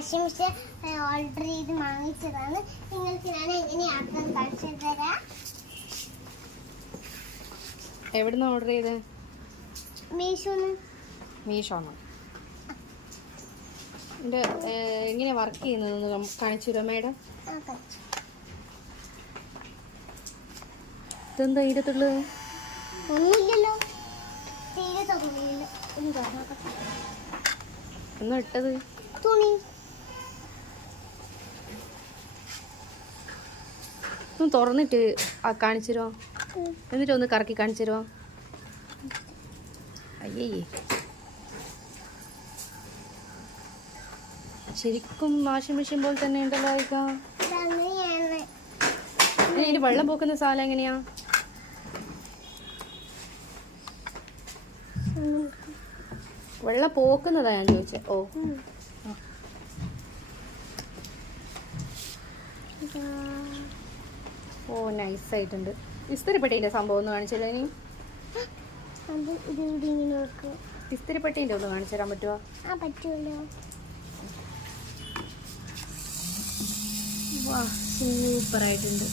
Washing machine order ചെയ്ത് വാങ്ങിച്ചതാണ്. നിങ്ങൾക്ക് ഞാൻ എങ്ങനെയാക്കാൻ കാണിച്ചു തരാം. എവിടുന്ന് ഓർഡർ ചെയ്ത്? മീഷോന്ന്. എൻ്റെ എങ്ങനെയാ വർക്ക് ചെയ്യുന്നതെന്ന് കാണിച്ചു തരുമോ മാഡം? ഇതെന്താ ഇതിനകത്തുള്ളത്? ഒന്നുമില്ലല്ലോ. എന്നാ ഇട്ടത്? തുണി. ഒന്ന് തുറന്നിട്ട് കാണിച്ചു തരുമോ? എന്നിട്ട് ഒന്ന് കറക്കി കാണിച്ചു തരുമോ? അയ്യേ, ശരിക്കും വാഷിംഗ് മെഷീൻ പോലെ തന്നെ ഉണ്ടല്ലോ. ഇതിന് വെള്ളം പോക്കുന്ന സാധനം എങ്ങനെയാ? വെള്ളം പോക്കുന്നതാ ഞാൻ ചോദിച്ചത്. ഓ നൈസായിട്ടുണ്ട്. ഇസ്തിരിപ്പെട്ടിൻ്റെ സംഭവം ഒന്ന് കാണിച്ചല്ലോ. ഇനി ഇസ്തിരിപ്പെട്ടിൻ്റെ ഒന്ന് കാണിച്ചു തരാൻ പറ്റുമോ? പറ്റുമല്ലോ. വാ, സൂപ്പറായിട്ടുണ്ട്.